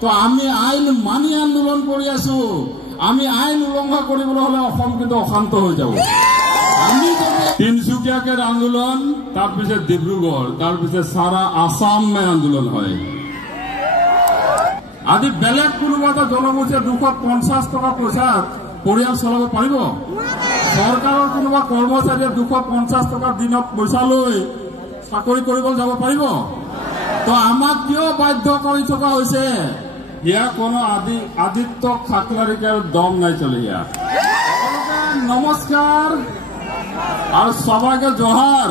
তো আমি আইন মানি আন্দোলন কৰি আছো। আমি আইন উলংঘা কৰিবলৈ হলে অসম কিন্তু অশান্ত হৈ যাব। আমি তিনসুকিয়াকে আন্দোলন, তাৰপিছত ডিব্ৰুগড়, তাৰপিছত সারা আসাম মে আন্দোলন হয়। আজি বেলেগ কোনোবা এটা জনগোষ্ঠীয়ে 250 টকা পইচা পৰিয়াল চলাব পাৰিব? চৰকাৰৰ কোনোবা কৰ্মচাৰীয়ে 250 টকা দিনত পইচা লৈ চাকৰি কৰিবলৈ যাব পাৰিব? তো আমাক কিয় বাধ্য কৰি থকা হৈছে? ইয়াৰ কোনো আদিত্য খাকলাৰিকাৰ দম নাই চলে। ইয়াৰ নমস্কাৰ और सभा जोहार।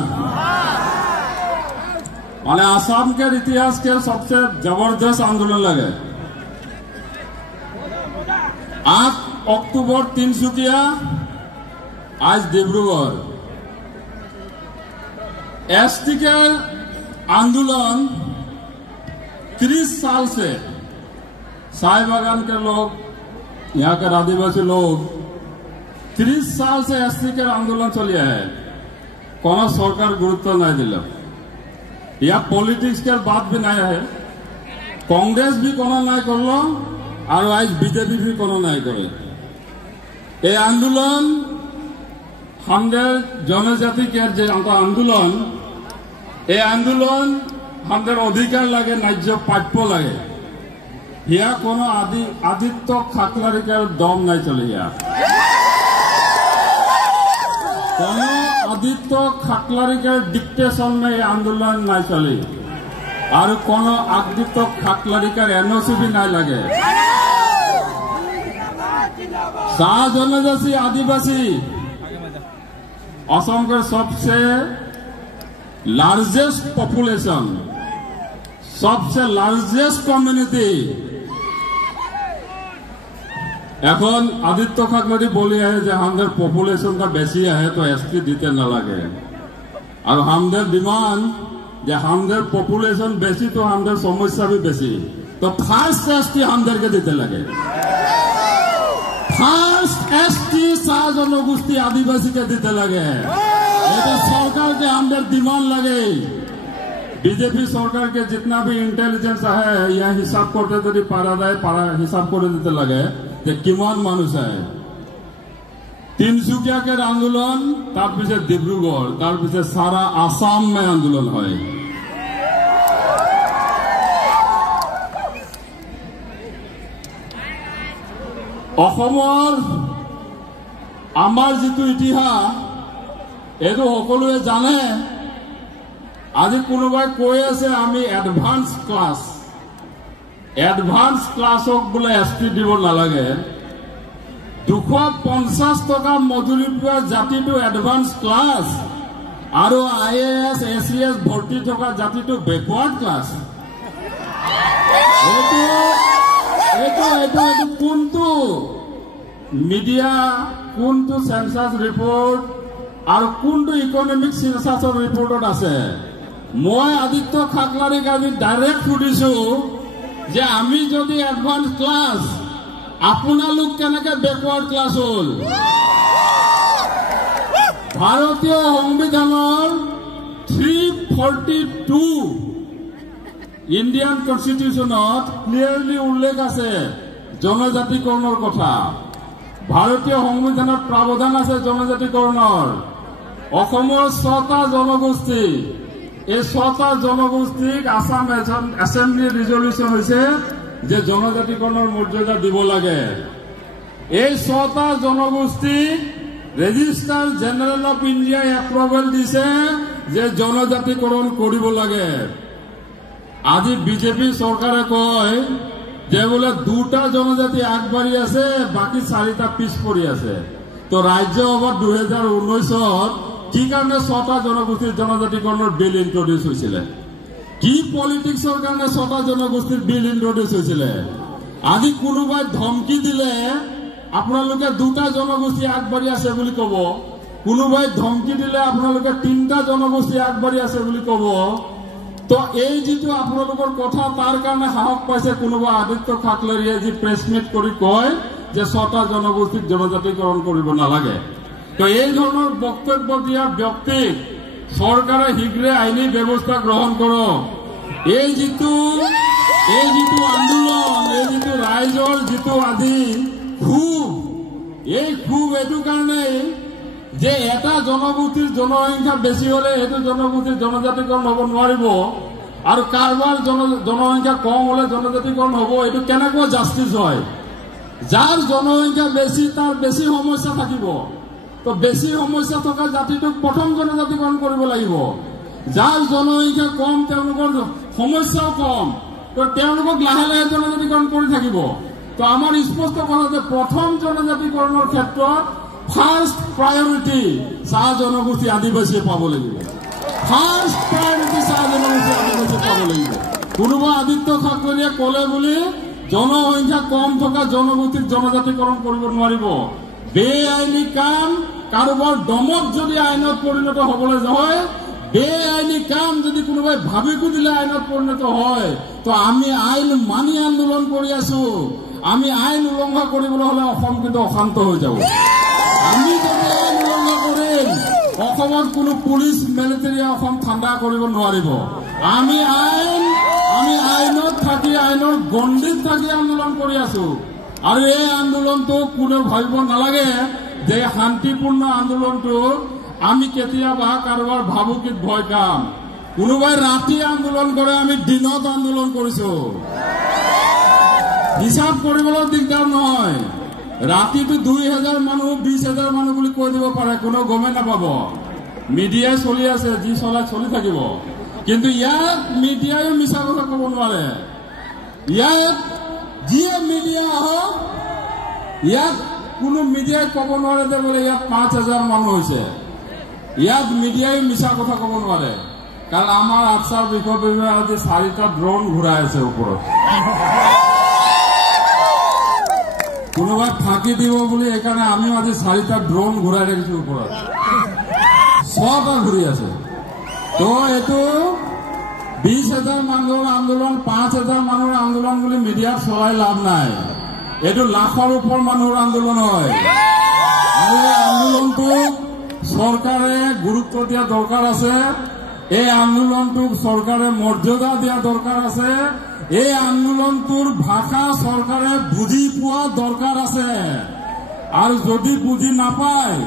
माने आसाम के इतिहास के सबसे जबरदस्त आंदोलन लगे। 8 अक्टूबर तिनसुकिया, आज डिब्रुगढ़। एसटी के आंदोलन 30 साल से साय बागान के लोग, यहाँ के आदिवासी लोग 30 साल से एसटी के आंदोलन चलिए है। कोनो सरकार गुरुत्व नहीं दिल। यह पॉलिटिक्स के बात भी नहीं है। कांग्रेस भी कोनो नहीं कर लो और आज बीजेपी भी कोनो नहीं करे। ये आंदोलन हमारे जनजाति के आंदोलन, ये आंदोलन हमारे अधिकार लगे, न्याय्य प्राप्य लगे। यह कोनो आदित्य खाकलारिकार दम नहीं चले। कोनो आदित्य खाकलारिकार डिक्टेशन में ये आंदोलन नहीं चले और कोनो आदित्य खाकलारिकार एनओसी भी नहीं लगे। शाह जनजाति आदिवासी असम के सबसे लार्जेस्ट पॉपुलेशन, सबसे लार्जेस्ट कम्युनिटी। এখন আদিত্য খাকলারি বলি है যে আমাদের পপুলেশনটা বেশি है तो एसटी দিতে না লাগে। আর আমাদের ডিমান্ড যে আমাদের পপুলেশন বেশি তো আমাদের সমস্যা भी বেশি, তো ফার্স্ট एसटी আমাদেরকে দিতে লাগে। ফার্স্ট एसटी শাহ জনগোষ্ঠী আদিবাসীকে দিতে লাগে। এটা সরকারকে আমাদের ডিমান্ড লাগে। बीजेपी सरकार के जितना भी इंटेलिजेंस है यह हिसाब करते यदि पारा जाए, पारा हिसाब कर देते लगे किमान मानुष है। तिनसुकिया के आंदोलन, तार डिब्रुगढ़, तार सारा आसाम में आंदोलन है। आमार जितु इतिहास एतो सकलोए जाने। আজি কোনোবাই কৈ আছে আমি এডভান্স ক্লাছক বোলে এসটি দিব নালাগে। 250 টকা মজুৰি পোৱা জাতিটো এডভান্স ক্লাছ আৰু আইএএস এসিএস ভৰ্তি থকা জাতিটো বেকৱাৰ্ড ক্লাছ। এইটো কোনটো মিডিয়া, কোনটো সেন্সাস ৰিপৰ্ট আৰু কোনটো ইকনমিক সেন্সাসৰ ৰিপৰ্টত আছে? মই আদিত্য খাকলারিক আজি ডাইরেক্ট সুধিছো যে আমি যদি এডভান্স ক্লাস, আপোনালোক কেনেকে বেকওয়ার্ড ক্লাস হল? ভারতীয় সংবিধানের 342 ইন্ডিয়ান কনস্টিটিউশনত ক্লিয়ারলি উল্লেখ আছে জনজাতিকৰণৰ কথা। ভাৰতীয় সংবিধানত প্ৰাবধান আছে জনজাতিকৰণৰ। অসমৰ 6টা জনগোষ্ঠী, এই 6টা জনগোষ্ঠীক আসাম এসেম্বলি রিজলিউশন হয়েছে যে জনজাতিকরণের মর্যাদা দিব লাগে। এই 6টা জনগোষ্ঠী রেজিস্টার জেনারেল অফ ইন্ডিয়ায় এপ্রুভেল দিছে যে জনজাতিকরণ করিব লাগে। আজি বিজেপি সরকারে কয় যে বলে 2টা জনজাতি আগবাড়ি আছে, বাকি 4টা পিছ পড়ি আছে। তো রাজ্য সভা 2019 কি কারণে 6টা জনগোষ্ঠীর জনজাতিকরণের বিল ইন্ট্রোডিউস হয়েছিল? কি পলিটিক্সের কারণে 6টা জনগোষ্ঠীর বিল ইন্ট্রোডিউস হয়েছিল? আজি কোনোবাই ধমকি দিলে আপোনালোকে 2টা জনগোষ্ঠী আগবাড়ি আছে বুলি কব, কোনোবাই ধমকি দিলে আপোনালোকে 3টা জনগোষ্ঠী আগবাড়ি আছে বুলি কব। তো এই যেটো আপোনালোকৰ কথা তাৰ কাৰণে সাহস পাইছে কোনোবা আদিত্য খাকলাৰিয়ে যি প্ৰেছ মিট কৰি কয় যে 6টা জনগোষ্ঠীক জনজাতিকৰণ কৰিব নালাগে। তো এই ধরনের বক্তব্য দিয়া ব্যক্তি সরকারে শীঘ্রে আইনি ব্যবস্থা গ্রহণ করো। এই যেটো আন্দোলন, এই যিটো আজি ক্ষোভ, এই ক্ষোভ এইটো কাৰণেই যে এটা জনগোষ্ঠীৰ জনসংখ্যা বেছি হলে সেইটো জনগোষ্ঠীৰ জনজাতিকৰণ হ'ব নোৱাৰিব, আৰু কাৰোবাৰ জনসংখ্যা কম হলে জনজাতিকৰণ হ'ব। এইটো কেনেকুৱা জাষ্টিস হয়? যাৰ জনসংখ্যা বেছি তাৰ বেছি সমস্যা থাকিব, তো বেছি সমস্যা থকা জাতিটোক প্ৰথম জনজাতিকৰণ কৰিব লাগিব। যাৰ জনসংখ্যা কম তেওঁলোকৰ সমস্যাও কম, তো তেওঁলোকক লাহে লাহে জনজাতিকৰণ কৰি থাকিব। তো আমাৰ স্পষ্ট কথা যে প্ৰথম জনজাতিকৰণৰ ক্ষেত্ৰত ফাৰ্ষ্ট প্ৰায়ৰিটি চাহ জনগোষ্ঠী আদিবাসীয়ে পাব লাগিব। ফাৰ্ষ্ট প্ৰায়ৰিটি চাহ জনগোষ্ঠী আদিবাসীয়ে পাব লাগিব। কোনোবা আদিত্য ঠাকৰেয়ে ক'লে বুলি জনসংখ্যা কম থকা জনগোষ্ঠীক জনজাতিকৰণ কৰিব নোৱাৰিব। বেআইনী কাম কাৰোবাৰ দমত যদি আইনত পৰিণত হবলৈ হয়, বেআইনী কাম যদি কোনোবাই ভাবি কুদিলে আইনত পৰিণত হয়, তো আমি আইন মানি আন্দোলন কৰি আছো। আমি আইন উলংঘা কৰিবলৈ হলে অসম কিন্তু অশান্ত হৈ যাব। আমি যদি আইন উলংঘা কৰিম, অসমত কোনো পুলিচ মিলিটাৰীয়ে অসম ঠাণ্ডা কৰিব নোৱাৰিব। আমি আইনত থাকি আইনৰ গণ্ডিত থাকি আন্দোলন কৰি আছো। আৰু এই আন্দোলনটো কোনেও ভাবিব নালাগে যে শান্তিপূৰ্ণ আন্দোলনটো আমি কেতিয়াবা কাৰোবাৰ ভাবুকিত ভয় কাম। কোনোবাই ৰাতি আন্দোলন কৰে, আমি দিনত আন্দোলন কৰিছো। হিচাপ কৰিবলৈ দিগদাৰ নহয়। ৰাতিটো 2000 মানুহ 20,000 মানুহ বুলি কৈ দিব পাৰে, কোনো গমে নাপাব। মিডিয়াই চলি আছে, যি চলাই চলি থাকিব। কিন্তু ইয়াত মিডিয়াই মিছা কথা ক'ব নোৱাৰে। ইয়াত যিয়ে মিডিয়া আহক, ইয়াত কোনো মিডিয়াই ক'ব নোৱাৰে যে বোলে ইয়াত 5,000 মানুহ হৈছে। ইয়াত মিডিয়াই মিছা কথা ক'ব নোৱাৰে, কাৰণ আমাৰ আফচাৰ বিষয় বিভাগে আজি 4টা ড্ৰোন ঘূৰাই আছে ওপৰত। কোনোবাই ফাঁকি দিব বুলি সেইকাৰণে আমিও আজি 4টা ড্ৰোন ঘূৰাই ৰাখিছো ওপৰত। 6টা ঘূৰি আছে। তো এইটো 20,000 মানুহৰ আন্দোলন, 5,000 মানুহৰ আন্দোলন বুলি মিডিয়াত চলাই লাভ নাই। এইটো লাখৰ ওপৰ মানুহৰ আন্দোলন হয়। আৰু এই আন্দোলনটোক চৰকাৰে গুৰুত্ব দিয়া দৰকাৰ আছে। এই আন্দোলনটোক চৰকাৰে মৰ্যাদা দিয়া দৰকাৰ আছে। এই আন্দোলনটোৰ ভাষা চৰকাৰে বুজি পোৱা দৰকাৰ আছে। আৰু যদি বুজি নাপায়,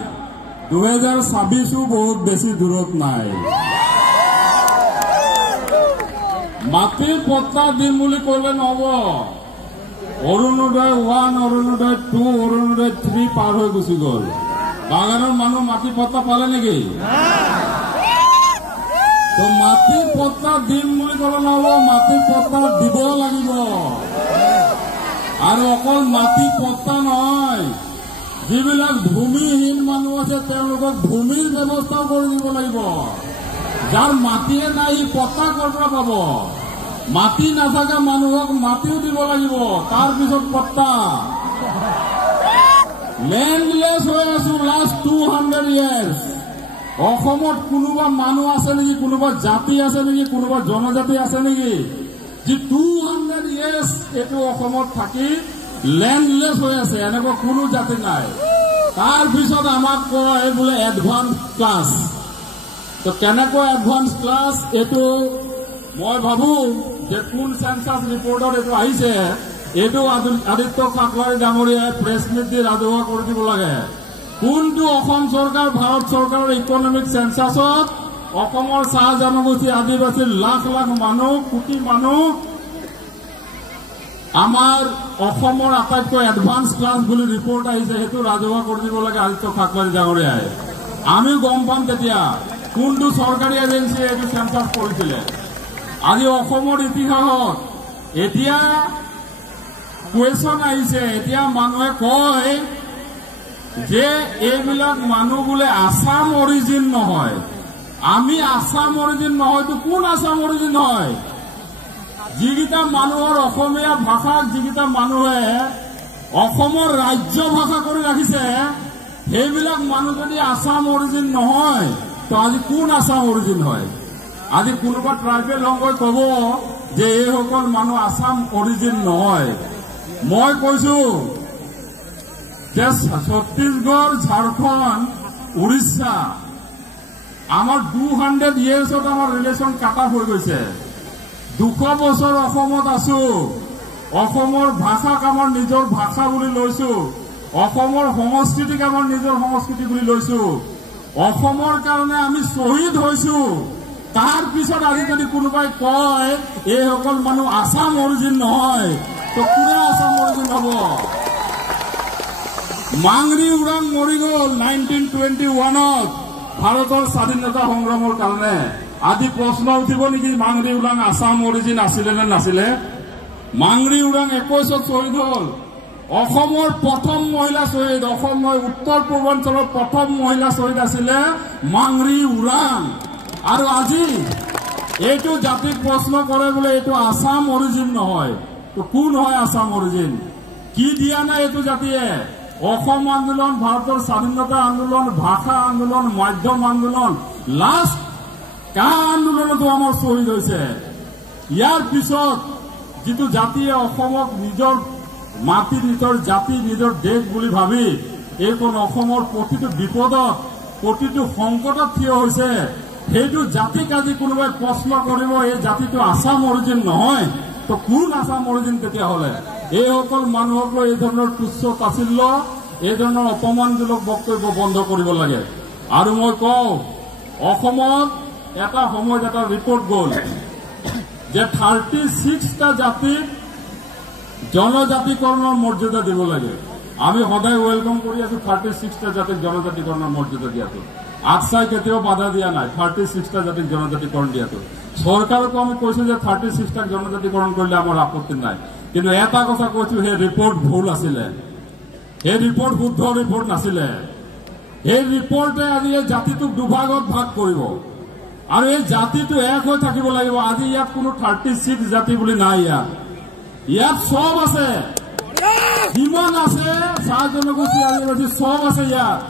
2026 বহুত বেছি দূৰত নাই। মাটিৰ পট্টা দিম বুলি ক'লে নহব। অৰুণোদয় 1, অৰুণোদয় 2, অৰুণোদয় 3 পাৰ হৈ গুচি গ'ল। বাগানৰ মানুহ মাটি পট্টা পালে নেকি? তো মাটি পট্টা দিম বুলি ক'লে নহব, মাটি পট্টা দিব লাগিব। আৰু অকল মাটি পট্টা নহয়, যিবিলাক ভূমিহীন মানুহ আছে তেওঁলোকক ভূমিৰ ব্যৱস্থাও কৰি দিব লাগিব। যাৰ মাটিয়ে নাই সি পট্টা ক'ৰ পৰা পাব? মাটি নাথাকা মানুহক মাটিও দিব লাগিব, তাৰপিছত পট্টা। লেণ্ডলেছ হৈ আছো লাষ্ট 200 years। অসমত কোনোবা মানুহ আছে নেকি, কোনোবা জাতি আছে নেকি, কোনোবা জনজাতি আছে নেকি যি 200 years এইটো অসমত থাকি লেণ্ডলেছ হৈ আছে? এনেকুৱা কোনো জাতি নাই। তাৰপিছত আমাক কয় বোলে এডভান্স ক্লাছ। তো কেনেকুৱা এডভান্স ক্লাছ? এইটো মই ভাবো যে কোন সেন্সাস ৰিপৰ্টত এইটো আহিছে, এইটো আদিত্য ঠাকৰে ডাঙৰীয়াই প্ৰেছ মিট দি ৰাজহুৱা কৰি দিব লাগে। কোনটো অসম চৰকাৰ, ভাৰত চৰকাৰৰ ইকনমিক সেন্সাছত অসমৰ চাহ জনগোষ্ঠী আদিবাসীৰ লাখ লাখ মানুহ, কোটি মানুহ আমাৰ অসমৰ আটাইতকৈ এডভান্স ক্লাছ বুলি ৰিপৰ্ট আহিছে, সেইটো ৰাজহুৱা কৰি দিব লাগে আদিত্য ঠাকৰে ডাঙৰীয়াই। আমি গম পাম তেতিয়া কোনটো চৰকাৰী এজেন্সিয়ে এইটো সেন্সাস কৰিছিলে। আজি অসমৰ ইতিহাসত এতিয়া কুৱেশ্যন আহিছে, এতিয়া মানুহে কয় যে এইবিলাক মানুহ বোলে আসাম অৰিজিন নহয়। আমি আসাম অৰিজিন নহয়তো কোন আসাম অৰিজিন হয়? যিকেইটা মানুহৰ অসমীয়া ভাষাক যিকেইটা মানুহে অসমৰ ৰাজ্য ভাষা কৰি ৰাখিছে, সেইবিলাক মানুহ যদি আসাম অৰিজিন নহয়, তো আজি কোন আসাম অৰিজিন হয়? আজি কোনোবা ট্ৰাইবেল সংঘই ক'ব যে এইসকল মানুহ আসাম অৰিজিন নহয়। মই কৈছো যে ছত্তীশগড়, ঝাৰখণ্ড, উৰিষ্যা আমাৰ 200 yearsত আমাৰ ৰিলেশ্যন কাটা হৈ গৈছে। 200 বছৰ অসমত আছো, অসমৰ ভাষাক আমাৰ নিজৰ ভাষা বুলি লৈছো, অসমৰ সংস্কৃতিক আমাৰ নিজৰ সংস্কৃতি বুলি লৈছো, অসমৰ কাৰণে আমি শ্বহীদ হৈছো। তাৰ পিছত আজি যদি কোনোবাই কয় এইসকল মানুহ আসাম অৰিজিন নহয়, তো কোনে আসাম অৰিজিন হ'ব? মাংৰি উৰাং মৰি গ'ল 1921ত ভাৰতৰ স্বাধীনতা সংগ্ৰামৰ কাৰণে। আজি প্ৰশ্ন উঠিব নেকি মাংৰি উৰাং আসাম অৰিজিন আছিলে নে নাছিলে? মাংৰি উৰাং 21ত শ্বহীদ হ'ল। অসমৰ প্ৰথম মহিলা শ্বহীদ, অসম উত্তৰ পূৰ্বাঞ্চলৰ প্ৰথম মহিলা শ্বহীদ আছিলে মাংৰি উৰাং। আৰু আজি এইটো জাতিক প্ৰশ্ন কৰে বোলে এইটো আসাম অৰিজিন নহয়, তো কোন হয় আসাম অৰিজিন? কি দিয়া নাই এইটো জাতিয়ে? অসম আন্দোলন, ভাৰতৰ স্বাধীনতা আন্দোলন, ভাষা আন্দোলন, মাধ্যম আন্দোলন, লাষ্ট কা আন্দোলনতো আমাৰ শ্বহীদ হৈছে। ইয়াৰ পিছত যিটো জাতিয়ে অসমক নিজৰ মাটি, নিজৰ জাতি, নিজৰ দেশ বুলি ভাবি এইখন অসমৰ প্ৰতিটো বিপদত, প্ৰতিটো সংকটত থিয় হৈছে, সেইটো জাতিক আজি কোনোবাই প্ৰশ্ন কৰিব এই জাতিটো আসাম অৰিজিন নহয়, তো কোন আসাম অৰিজিন তেতিয়াহ'লে? এইসকল মানুহক লৈ এই ধৰণৰ তুচ্ছ তাচিল্য, এই ধৰণৰ অপমানজনক বক্তব্য বন্ধ কৰিব লাগে। আৰু মই কওঁ, অসমত এটা সময়ত এটা ৰিপৰ্ট গ'ল যে 36টা জাতিক জনজাতিকৰণৰ মৰ্যাদা দিব লাগে। আমি সদায় ৱেলকাম কৰি আছো 36টা জাতিক জনজাতিকৰণৰ মৰ্যাদা দিয়াটো। আকসাই কেতিয়াও বাধা দিয়া নাই 36টা জাতিক জনজাতিকৰণ দিয়াটো। চৰকাৰকো আমি কৈছো যে 36টাক জনজাতিকৰণ কৰিলে আমাৰ আপত্তি নাই, কিন্তু এটা কথা কৈছো, সেই ৰিপৰ্ট ভুল আছিলে, সেই ৰিপৰ্ট শুদ্ধ ৰিপৰ্ট নাছিলে। সেই ৰিপৰ্টে আজি এই জাতিটোক দুভাগত ভাগ কৰিব আৰু এই জাতিটো এক হৈ থাকিব লাগিব। আজি ইয়াত কোনো 36 জাতি বুলি নাই, ইয়াত চব আছে, যিমান আছে চাহ জনগোষ্ঠী আদিবাসী চব আছে ইয়াত।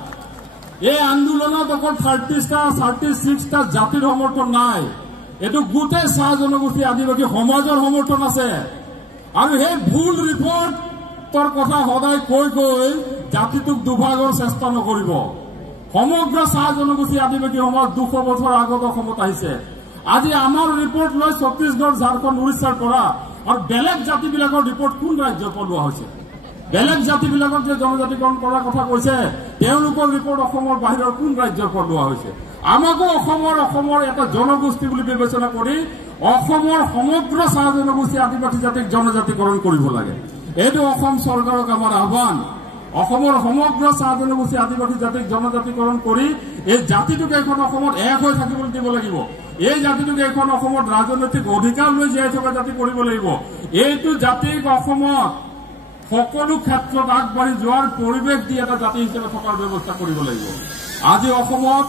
এই আন্দোলনত অকল 36টা জাতিৰ সমৰ্থন নাই, এইটো গোটেই চাহ জনগোষ্ঠী আদিবাসী সমাজৰ সমৰ্থন আছে। আৰু সেই ভুল ৰিপৰ্টৰ কথা সদায় কৈ জাতিটোক দুভাগৰ চেষ্টা নকৰিব। সমগ্ৰ চাহ জনগোষ্ঠী আদিবাসী সমাজ 200 বছৰ আগত অসমত আহিছে। আজি আমাৰ ৰিপৰ্ট লৈ ছত্তীশগড়, ঝাৰখণ্ড, উৰিষ্যাৰ পৰা আৰু বেলেগ জাতিবিলাকৰ ৰিপৰ্ট কোন ৰাজ্যৰ পৰা লোৱা হৈছে? বেলেগ জাতিবিলাকক যে জনজাতিকৰণ কৰাৰ কথা কৈছে, তেওঁলোকৰ ৰিপৰ্ট অসমৰ বাহিৰৰ কোন ৰাজ্যৰ পৰা লোৱা হৈছে? আমাকো অসমৰ এটা জনগোষ্ঠী বুলি বিবেচনা কৰি অসমৰ সমগ্ৰ চাহ জনগোষ্ঠী আদিবাসী জাতিক জনজাতিকৰণ কৰিব লাগে। এইটো অসম চৰকাৰক আমাৰ আহ্বান। অসমৰ সমগ্ৰ চাহ জনগোষ্ঠী আদিবাসী জাতিক জনজাতিকৰণ কৰি এই জাতিটোক এখন অসমত এক হৈ থাকিবলৈ দিব লাগিব। এই জাতিটোক এখন অসমত ৰাজনৈতিক অধিকাৰ লৈ জীয়াই থকা জাতি কৰিব লাগিব। এইটো জাতিক অসমত সকলো ক্ষেত্ৰত আগবাঢ়ি যোৱাৰ পৰিৱেশ দি এটা জাতি হিচাপে থকাৰ ব্যৱস্থা কৰিব লাগিব। আজি অসমত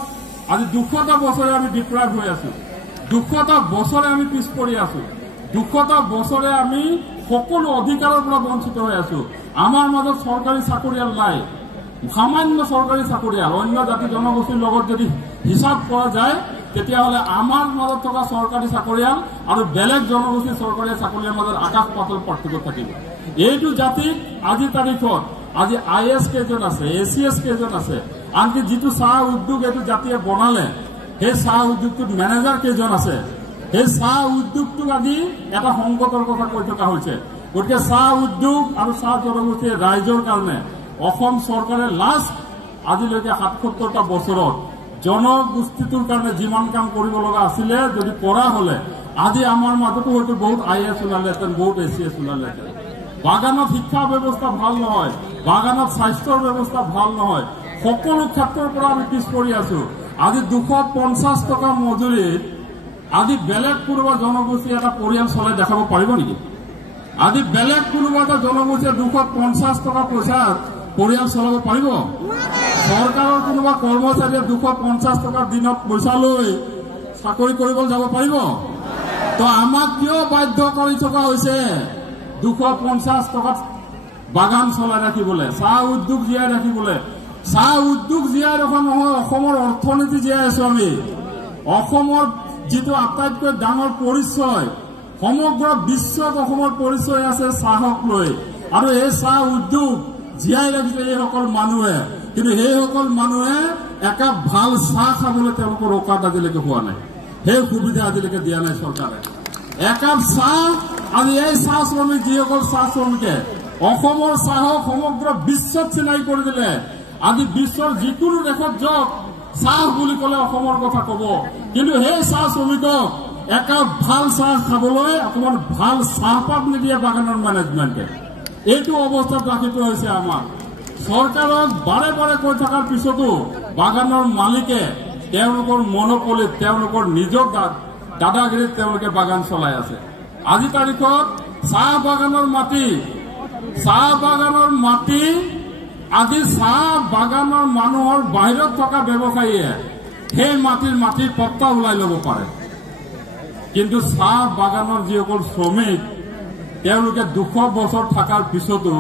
200টা বছৰে আমি ডিপ্ৰাইভ হৈ আছো, 200টা বছৰে আমি পিছ পৰি আছো, 200টা বছৰে আমি সকলো অধিকাৰৰ পৰা বঞ্চিত হৈ আছো। আমাৰ মাজত চৰকাৰী চাকৰিয়াল নাই, সামান্য চৰকাৰী চাকৰিয়াল। অন্য জাতি জনগোষ্ঠীৰ লগত যদি হিচাপ কৰা যায়, তেতিয়াহ'লে আমাৰ মাজত থকা চৰকাৰী চাকৰিয়াল আৰু বেলেগ জনগোষ্ঠীৰ চৰকাৰী চাকৰিয়াৰ মাজত আকাশ পাতাল পাৰ্থক্য থাকিব। এইটো জাতিক আজিৰ তাৰিখত আজি IS কেইজন আছে, ACS কেইজন আছে, আনকি যিটো চাহ উদ্যোগ এইটো জাতিয়ে বনালে, সেই চাহ উদ্যোগটোত মেনেজাৰ কেইজন আছে? সেই চাহ উদ্যোগটোক আজি এটা সংকটৰ কথা কৈ থকা হৈছে। গতিকে চাহ উদ্যোগ আৰু চাহ জনগোষ্ঠীৰ ৰাইজৰ কাৰণে অসম চৰকাৰে লাষ্ট আজিলৈকে 77টা বছৰত জনগোষ্ঠীটোৰ কাৰণে যিমান কাম কৰিব লগা আছিলে, যদি কৰা হলে আজি আমাৰ মাজতো হয়তো বহুত IS ওলালেহেঁতেন, বহুত ACS ওলালেহেঁতেন। বাগানত শিক্ষা ব্যৱস্থা ভাল নহয়, বাগানত স্বাস্থ্যৰ ব্যৱস্থা ভাল নহয়, সকলো ক্ষেত্ৰৰ পৰা আমি পিছ পৰি আছো। আজি 250 টকা মজুৰিত আজি বেলেগ কোনোবা জনগোষ্ঠী এটা পৰিয়াল চলাই দেখাব পাৰিব নেকি? আজি বেলেগ কোনোবা এটা জনগোষ্ঠীয়ে 250 টকা পইচাত পৰিয়াল চলাব পাৰিব? চৰকাৰৰ কোনোবা কৰ্মচাৰীয়ে 250 টকা দিনত পইচা লৈ চাকৰি কৰিবলৈ যাব পাৰিব? তো আমাক কিয় বাধ্য কৰি থকা হৈছে 250 টকাত বাগান চলাই ৰাখিবলৈ, চাহ উদ্যোগ জীয়াই ৰাখিবলৈ? চাহ উদ্যোগ জীয়াই ৰখা নহয়, অসমৰ অৰ্থনীতি জীয়াই আছো আমি। অসমৰ যিটো আটাইতকৈ ডাঙৰ পৰিচয়, সমগ্ৰ বিশ্বত অসমৰ পৰিচয় আছে চাহক লৈ, আৰু এই চাহ উদ্যোগ জীয়াই ৰাখিছে এইসকল মানুহে। কিন্তু সেইসকল মানুহে একাপ ভাল চাহ খাবলৈ তেওঁলোকৰ অকাত আজিলৈকে হোৱা নাই, সেই সুবিধা আজিলৈকে দিয়া নাই চৰকাৰে। একাপ চাহ আজি এই চাহ শ্ৰমিক যিসকল চাহ শ্ৰমিকে অসমৰ চাহক সমগ্ৰ বিশ্বত চিনাকি কৰি দিলে। আজি বিশ্বৰ যিকোনো দেশত যাওক চাহ বুলি ক'লে অসমৰ কথা ক'ব, কিন্তু সেই চাহ শ্ৰমিকক একাপ ভাল চাহ খাবলৈ অকমান ভাল চাহপাত নিদিয়ে বাগানৰ মেনেজমেণ্টে। এইটো অৱস্থাত ৰাখি থোৱা হৈছে। আমাক চৰকাৰক বাৰে বাৰে কৈ থকাৰ পিছতো বাগানৰ মালিকে তেওঁলোকৰ মনোপলিত, তেওঁলোকৰ নিজৰ দাদাগিৰিত তেওঁলোকে বাগান চলাই আছে। আজি তাৰিখত চাহ বাগানৰ মাটি আজি চাহ বাগানৰ মানুহৰ বাহিৰত থকা ব্যৱসায়ীয়ে সেই মাটিৰ পট্টা ওলাই ল'ব পাৰে, কিন্তু চাহ বাগানৰ যিসকল শ্ৰমিক তেওঁলোকে 200 বছৰ থকাৰ পিছতো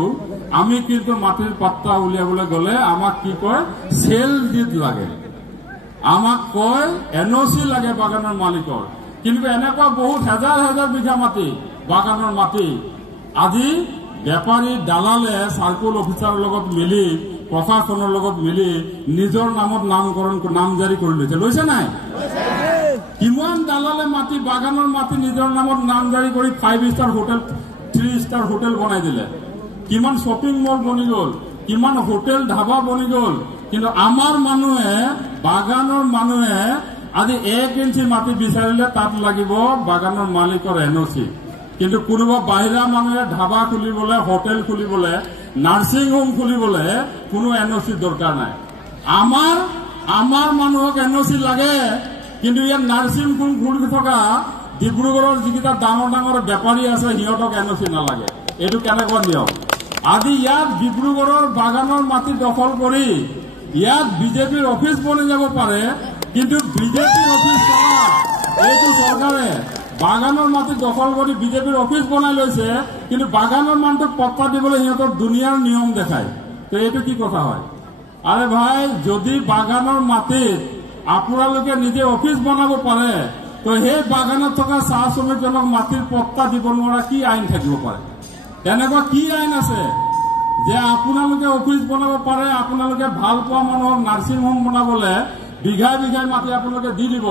আমি কিন্তু মাটিৰ পাত্তা উলিয়াবলৈ গ'লে আমাক কি কয়, চেল ডিড লাগে, আমাক কয় NOC লাগে বাগানৰ মালিকৰ। কিন্তু এনেকুৱা বহুত হাজাৰ হাজাৰ বিঘা মাটি বাগানৰ মাটি আজি বেপাৰী দালালে চাৰ্কুল অফিচাৰৰ লগত মিলি, প্ৰশাসনৰ লগত মিলি নিজৰ নামত নাম জাৰি কৰি লৈছে নাই? কিমান দালালে মাটি বাগানৰ মাটি নিজৰ নামত নাম জাৰি কৰি 5 ষ্টাৰ হোটেল 3 ষ্টাৰ হোটেল বনাই দিলে, কিমান শ্বপিং মল বনি গ'ল, কিমান হোটেল ধাবা বনি গ'ল। কিন্তু আমাৰ মানুহে, বাগানৰ মানুহে আজি 1 ইঞ্চি মাটি বিচাৰিলে তাত লাগিব বাগানৰ মালিকৰ NOC। কিন্তু কোনোবা বাহিৰা মানুহে ধাবা খুলিবলৈ, হোটেল খুলিবলৈ, নাৰ্ছিং হোম খুলিবলৈ কোনো NOC দৰকাৰ নাই। আমাৰ মানুহক NOC লাগে, কিন্তু ইয়াত নাৰ্ছিং হোম খুলি থকা ডিব্ৰুগড়ৰ যিকেইটা ডাঙৰ ডাঙৰ বেপাৰী আছে সিহঁতক NOC নালাগে। এইটো কেনেকুৱা নিয়ম? আজি ইয়াত ডিব্ৰুগড়ৰ বাগানৰ মাটি দখল কৰি ইয়াত বিজেপিৰ অফিচ বনি যাব পাৰে, কিন্তু বিজেপিৰ অফিচ চলা এইটো চৰকাৰে বাগানৰ মাটি দখল কৰি বিজেপিৰ অফিচ বনাই লৈছে, কিন্তু বাগানৰ মানুহটোক পট্টা দিবলৈ সিহঁতৰ দুনিয়াৰ নিয়ম দেখায়। তো এইটো কি কথা হয়? আৰে ভাই, যদি বাগানৰ মাটিত আপোনালোকে নিজে অফিচ বনাব পাৰে, তো সেই বাগানত থকা চাহ শ্ৰমিকজনক মাটিৰ পট্টা দিব নোৱাৰা কি আইন থাকিব পাৰে? তেনেকুৱা কি আইন আছে যে আপোনালোকে অফিচ বনাব পাৰে, আপোনালোকে ভাল পোৱা মানুহক নাৰ্ছিং হোম বনাবলৈ বিঘাই বিঘাই মাটি আপোনালোকে দি দিব,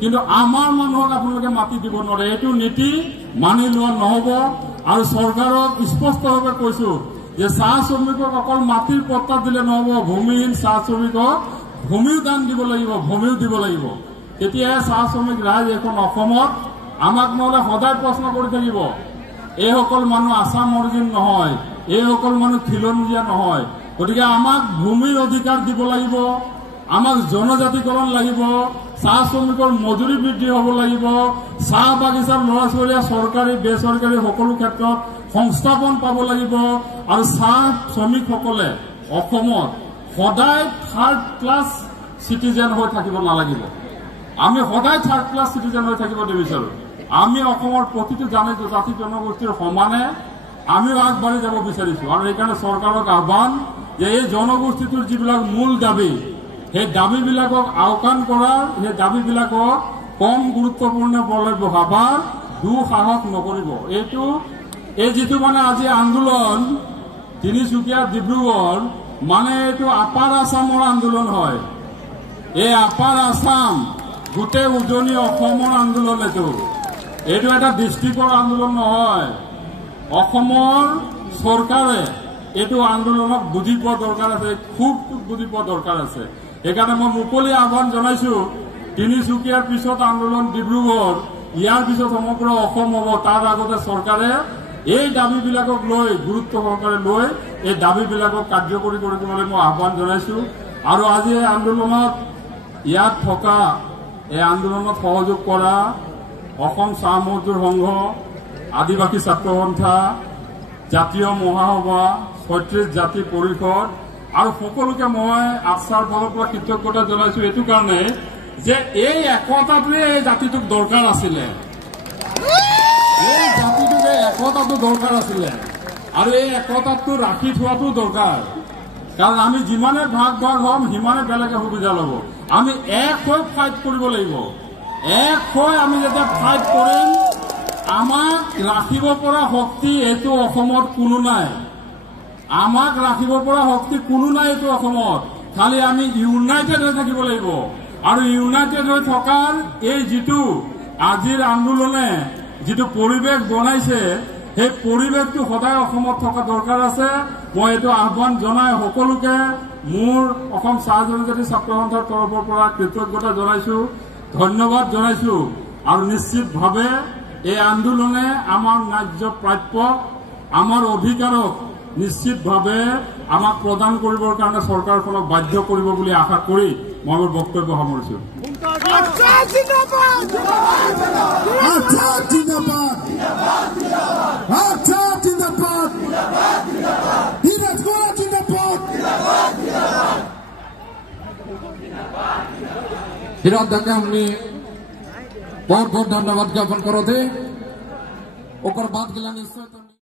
কিন্তু আমাৰ মানুহক আপোনালোকে মাটি দিব নোৱাৰে? এইটো নীতি মানি লোৱা নহ'ব। আৰু চৰকাৰক স্পষ্টভাৱে কৈছো যে চাহ শ্ৰমিকক অকল মাটিৰ পট্টা দিলে নহ'ব, ভূমিহীন চাহ শ্ৰমিকক ভূমিও দান দিব লাগিব, ভূমিও দিব লাগিব। তেতিয়াহে চাহ শ্ৰমিক ৰাইজ এখন অসমত আমাক নহ'লে সদায় প্ৰশ্ন কৰি থাকিব, এইসকল মানুহ আছাম অৰিজিন নহয়, এইসকল মানুহ খিলঞ্জীয়া নহয়। গতিকে আমাক ভূমিৰ অধিকাৰ দিব লাগিব, আমাক জনজাতিকৰণ লাগিব, চাহ শ্ৰমিকৰ মজুৰি বৃদ্ধি হ'ব লাগিব, চাহ বাগিচাৰ ল'ৰা ছোৱালীয়ে চৰকাৰী বেচৰকাৰী সকলো ক্ষেত্ৰত সংস্থাপন পাব লাগিব। আৰু চাহ শ্ৰমিকসকলে অসমত সদায় 3rd ক্লাছ চিটিজেন হৈ থাকিব নালাগিব। আমি সদায় 3rd ক্লাছ চিটিজেন হৈ থাকিব নিবিচাৰো। আমি অসমৰ প্ৰতিটো জাতি জনগোষ্ঠীৰ সমানে আমিও আগবাঢ়ি যাব বিচাৰিছো। আৰু সেইকাৰণে চৰকাৰক আহ্বান যে এই জনগোষ্ঠীটোৰ যিবিলাক মূল দাবী, সেই দাবীবিলাকক আওকাণ কৰাৰ, সেই দাবীবিলাকক কম গুৰুত্বপূৰ্ণ বলে বহাবাৰ দুঃসাহস নকৰিব। এই যিটো মানে আজি আন্দোলন তিনিচুকীয়া ডিব্ৰুগড়, মানে এইটো আপাৰ আছামৰ আন্দোলন হয়। এই আপাৰ আছাম গোটেই উজনি অসমৰ আন্দোলন। এইটো এটা ডিষ্ট্ৰিক্টৰ আন্দোলন নহয়। অসমৰ চৰকাৰে এইটো আন্দোলনক বুজি পোৱা দৰকাৰ আছে, খুব বুজি পোৱা দৰকাৰ আছে। সেইকাৰণে মই মুকলি আহ্বান জনাইছো, তিনিচুকীয়াৰ পিছত আন্দোলন ডিব্ৰুগড়, ইয়াৰ পিছত সমগ্ৰ অসম হ'ব। তাৰ আগতে চৰকাৰে এই দাবীবিলাকক লৈ, গুৰুত্ব সহকাৰে লৈ এই দাবীবিলাকক কাৰ্যকৰী কৰিবলৈ মই আহ্বান জনাইছো। আৰু আজি এই আন্দোলনত ইয়াত থকা, এই আন্দোলনত সহযোগ কৰা অসম চাহ মজদুৰ সংঘ, আদিবাসী ছাত্ৰ সন্থা, জাতীয় মহাসভা, 36 জাতি পৰিষদ আৰু সকলোকে মই আশ্বাৰ ফালৰ পৰা কৃতজ্ঞতা জনাইছো। এইটো কাৰণে যে এই একতাটোৱে এই জাতিটোক দৰকাৰ আছিলে, এই জাতিটোক এই একতাটো দৰকাৰ আছিলে। আৰু এই একতাটো ৰাখি থোৱাটো দৰকাৰ, কাৰণ আমি যিমানে ভাগ হ'ম সিমানে বেলেগে সুবিধা ল'ব। আমি এক হৈ ফাইট কৰিব লাগিব। এক হৈ আমি যেতিয়া ফাইট কৰিম, আমাক ৰাখিব পৰা শক্তি এইটো অসমত কোনো নাই। আমাক ৰাখিব পৰা শক্তি কোনো নাই এইটো অসমত। খালি আমি ইউনাইটেড হৈ থাকিব লাগিব। আৰু ইউনাইটেড হৈ থকাৰ এই যিটো আজিৰ আন্দোলনে যেটো পৰিবেশ বনাইছে সেই পৰিবেশটো সদায় অসমত থকা দৰকাৰ আছে। মই এইটো আহ্বান জনাই সকলোকে মোৰ অসম চাহ জনজাতি ছাত্ৰ সন্থাৰ তৰফৰ পৰা কৃতজ্ঞতা জনাইছো, ধন্যবাদ জনাইছো। আৰু নিশ্চিতভাৱে এই আন্দোলনে আমাৰ ন্যায্য প্ৰাপ্য, আমাৰ অধিকাৰক নিশ্চিতভাৱে আমাক প্ৰদান কৰিবৰ কাৰণে চৰকাৰখনক বাধ্য কৰিব বুলি আশা কৰি মই মোৰ বক্তব্য সামৰিছো। अध्यक्ष हमने बहुत बहुत धन्यवाद ज्ञापन करो थे। बाद निश्चय